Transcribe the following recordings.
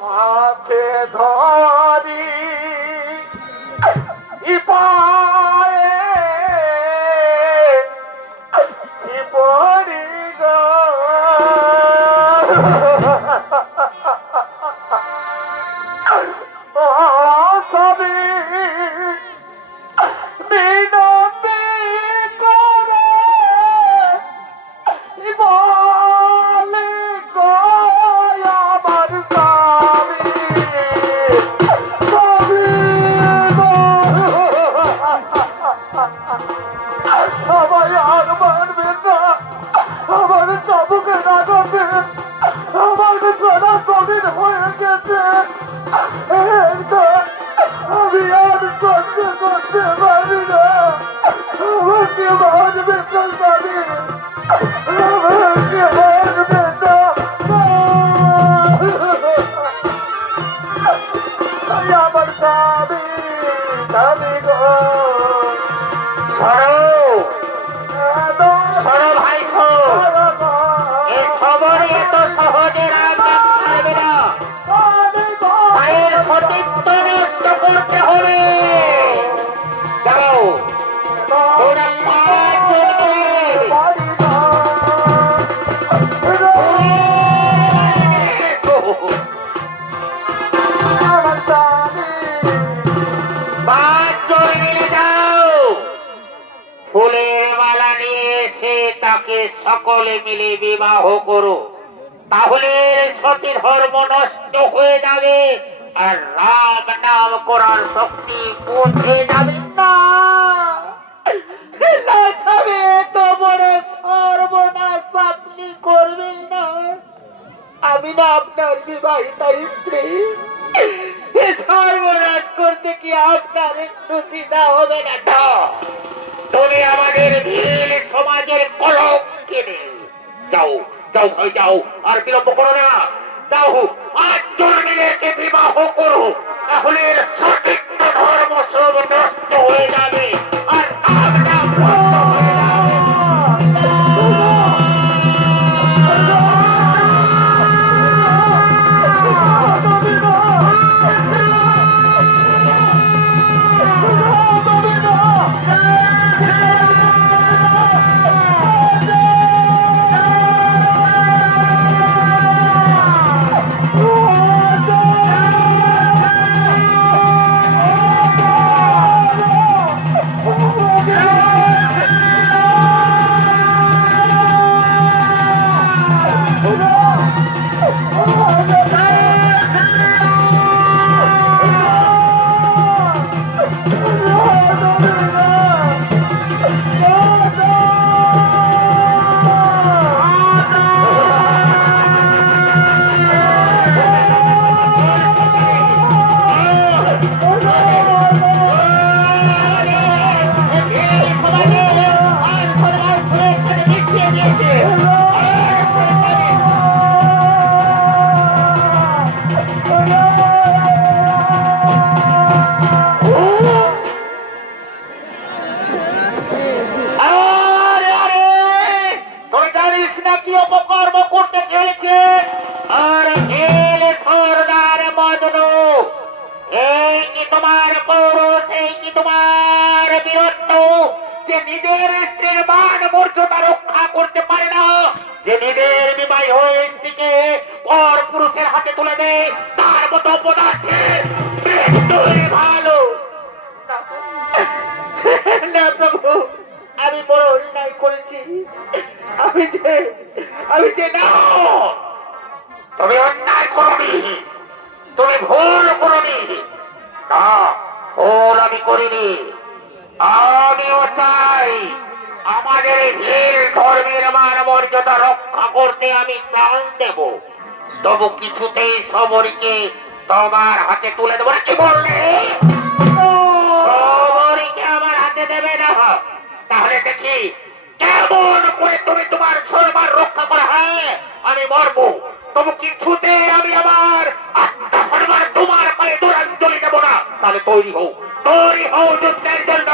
হাতে ধরি পায়ে পড়ি গো সবই বিনতি করে বলে গো আমার স্বামী সবই আমায় আর মারবে না, আমার চাবুকে না করবে, আমার সোনা কবির হয়ে গেছে, আমি আর করতে করতে পারি না, আমাকে মারবে তো স্বামী, আমাকে মারবে না, আমার স্বামী স্বামী গো ভাই এ সবরে এত সহজে পারবে না, ভাইয়ের সতীত্ব নষ্ট করতে হবে। যাও তোরা ফুলের মালা নিয়ে এসে তাকে সকলে মিলে বিবাহ করো, তাহলে সতী ধর্ম নষ্ট হয়ে যাবে আর রাম নাম করার শক্তি পৌঁছে যাবে না। এত বড় সর্বনাশ আপনি করবেন না, আমি না আপনার বিবাহিতা স্ত্রী, সর্বনাশ করতে কি আপনার একটু চিন্তা হবে না? তুমি আমাদের ভীল সমাজের কলঙ্ক কিনে যাও, যাও ভাই যাও, আর বিলম্ব করো না, যাও আজ জননীদেরকে বিবাহ করো, তাহলে সঠিক ধর্ম সব নষ্ট হয়ে যাবে আর নিজের স্ত্রীর মান মর্যাদা রক্ষা করতে পারে না, যে নিজের বিবাহ হয়ে স্ত্রীকে পর পুরুষের হাতে তুলে দেয়, তার মতো পদার্থের ভালো না প্রভু। আমি বড় অন্যায় করেছি, আমি যে না, তুমি অন্যায় করনি, তুমি ভুল করনি, না ভুল আমি করিনি। আমিও চাই আমাদের ভীল ধর্মের মান মর্যাদা রক্ষা করতে আমি প্রাণ দেব, তবু কিছুতেই সবরীকে তোমার হাতে তুলে দেবো না। কি বললে? সবরীকে আমার হাতে দেবে না? তাহলে দেখি কেমন করে তুমি তোমার সম্মান রক্ষা করা। হ্যাঁ আমি মরবো, তবু কিছুতে আমি আমার আত্মসম্মান তোমার পায়ে দূরাঞ্জলি দেবো না। তাহলে তৈরি হও, তৈরি হও যুদ্ধের জন্য।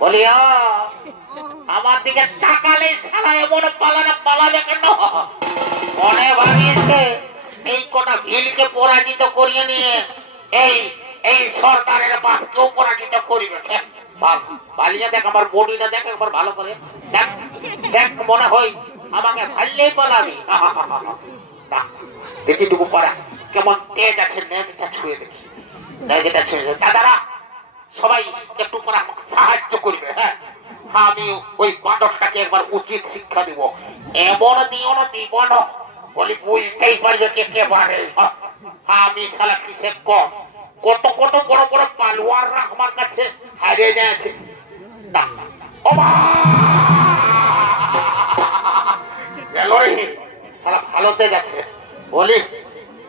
বলিয়া আমার দিকে তাকালে ছাড়া এমন পালাবে কেন? মনে ভাবিয়েছে এই কটা ভিলকে পরাজিত করিয়ে নিয়ে এই এই সরকারের বাপকেও পরাজিত করিবে। পালিয়ে দেখ, আমার বডিটা দেখ একবার ভালো করে দেখ, দেখ মনে হয় আমাকে ভাললেই পালাবি। দেখি টুকু পড়া কেমন তেজ আছে, নেজটা ছুঁয়ে দেখি, নেজটা ছুঁয়ে। দাদারা সবাই একটু করে আমাকে সাহায্য করবে। হ্যাঁ, আমি ওই বাঁদরটাকে একবার উচিত শিক্ষা দিব। এমন দিও না, দিব না বলি বুঝতেই পারবে একেবারে। আমি শালা কিসে কম, কত কত বড় বড় পালোয়াররা আমার কাছে হারিয়ে যাচ্ছে। না ভালোতে গেছে বলি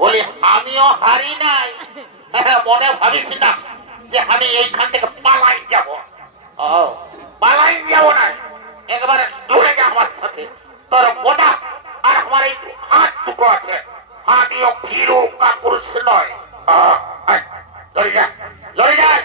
বলি আমিও হারি নাই। মনে ভাবিস না যে আমি এইখান থেকে পালাই যাব। পালাই যাব না, একবারে দূরে যা আমার সাথে। তোর গোটা আর আমার এই হাত দুটো আছে, আমিও ফিরু কাপুরুষ নয়। লড়ে যা, লড়ে যায়।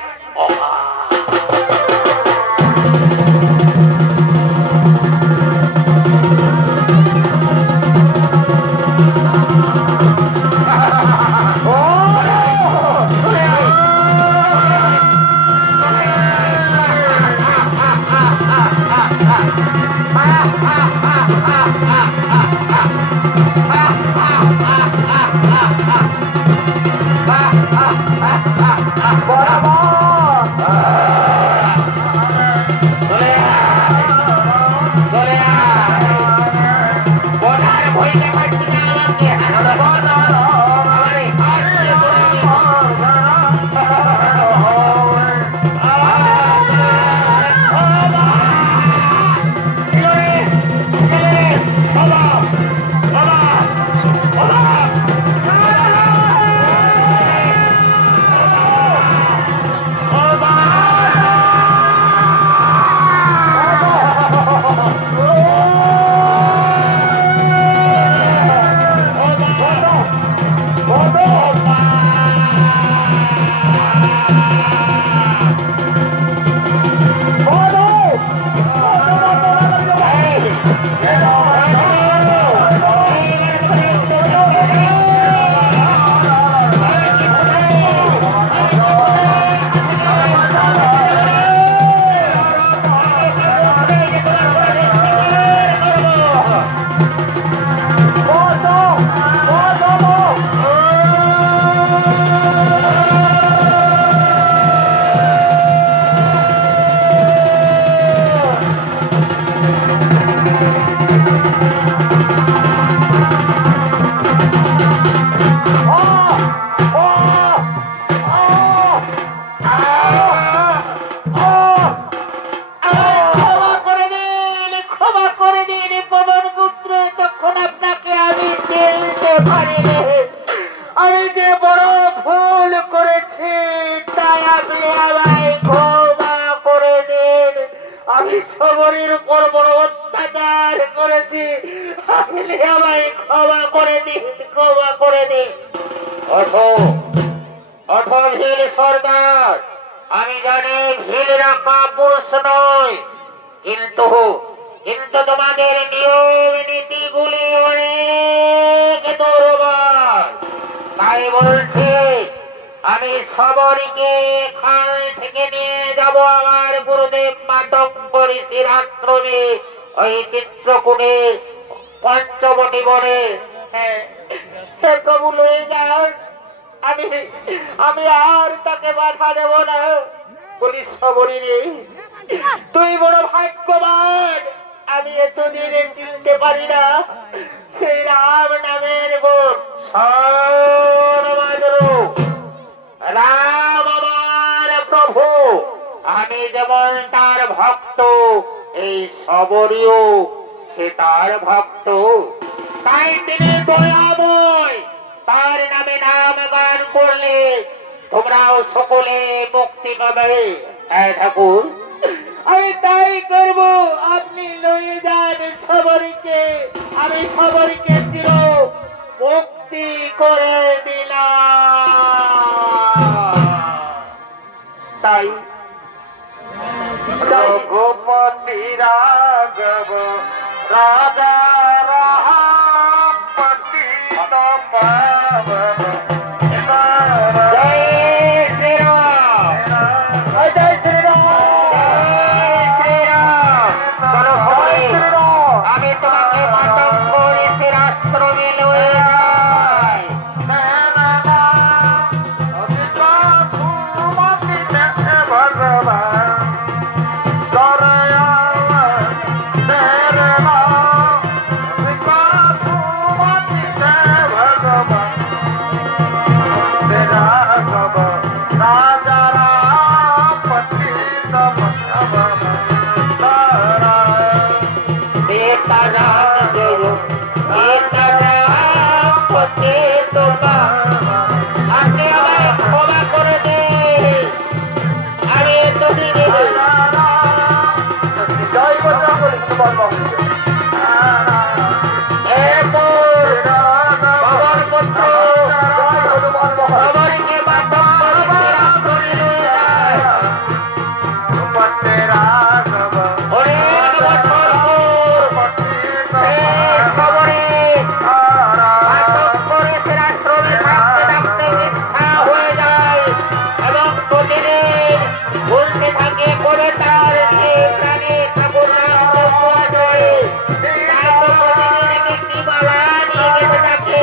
আমি জানি ভিড় রাখা পুরুষ নয়, কিন্তু কিন্তু তোমাদের নিয়ম নীতিগুলি অনেক দুর্বল। তাই বলছি আমি সবরীকে এখান থেকে নিয়ে যাব আমার গুরুদেব মাতঙ্গ ঋষির আশ্রমে, ওই চিত্রকূটে পঞ্চবটি বনে। প্রভু লয়ে যান, আমি আর তাকে বাধা দেব না। বলি সবরী রে, তুই বড় ভাগ্যবান। আমি এতদিনে চিনতে পারি না সেই রাম নামের গুণ। রাম আমার প্রভু, আমি যেমন তার ভক্ত, এই সবরীও সে তার ভক্ত। তাই তিনি দয়াময়, তার নামে নাম গান করলে তোমরাও সকলে মুক্তি পাবে। হ্যাঁ ঠাকুর, আমি তাই করব। আপনি লয়ে যান সবরীকে, আমি সবরীকে চির মুক্তি করে দিলাম। তাই रघुपति राघव राजा राम पतित पावन जय श्री राम जय श्री राम जय श्री राम चलो सबाई আমি তোমাকে মাতঙ্গ ঋষির আশ্রমে লয়ে যাই राजा राम पतित सीता राम जय सीता राम पतित पावन আপনি আমায় ক্ষমা করে দে আমি তো দিদি জয় বজরং বলি তোমার বাবার পুত্র সবাইকে মাতঙ্গ ঋষির আশ্রমে লয়ে যায় অনেক বছর পর এই খবরে মাতঙ্গ ঋষির আশ্রমে থাকতে থাকতে মিথ্যা হয়ে যায় এবং প্রতিদিন ভুলতে থাকে করে তার সেই প্রাণী ঠাকুর নাম জপা করে তাই তো প্রতিদিন একটি মালা নিয়ে যেতে থাকে